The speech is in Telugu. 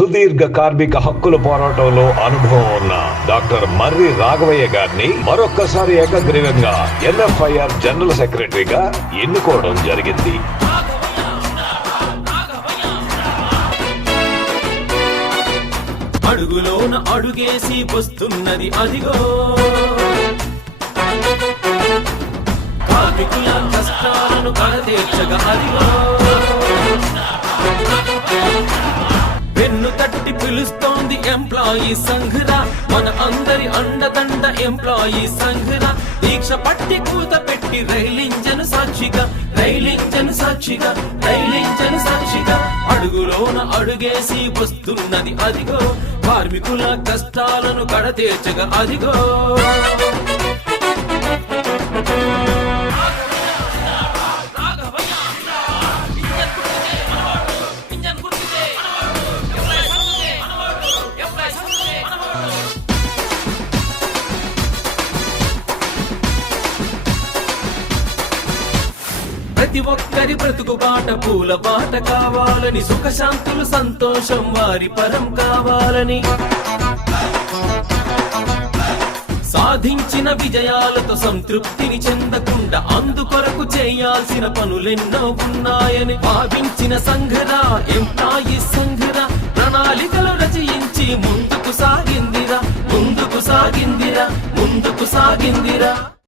సుదీర్ఘ కార్మిక హక్కుల పోరాటంలో అనుభవం ఉన్న డాక్టర్ మర్రి రాఘవయ్య గారిని మరొక్కసారి ఏకగ్రీవంగా ఎన్ఎఫ్ఐఆర్ జనరల్ సెక్రటరీగా ఎన్నుకోవడం జరిగింది. అడుగులోన అడుగేసి వస్తున్నది అదిగో కార్మికుల కష్టాలను కడతీర్చగా అదిగో వెన్ను తట్టి పిలుస్తోంది ఎంప్లాయీ సంఘరా, మన అందరి అండదండ ఎంప్లాయీ సంఘరా. దీక్ష పట్టి కూత పెట్టి రైలింజను సాక్షిగా, రైలింజను సాక్షిగా, రైలింజను సాక్షిగా అడుగులోన అడుగేసి వస్తున్నది అదిగో కార్మికుల కష్టాలను కడతీర్చగా అదిగో. ప్రతి ఒక్కరి బ్రతుకు బాట పూల బాట కావాలని, సుఖశాంతులు సంతోషం వారి పరం కావాలని, సాధించిన విజయాలతో సంతృప్తిని చెందకుండా అందుకొరకు చేయాల్సిన పనులెన్నో ఉన్నాయని భావించిన సంఘరా ఎంప్లాయీ సంఘరా ప్రణాళికలు రచయించి ముందుకు సాగిందిరా, ముందుకు సాగిందిరా, ముందుకు సాగిందిరా.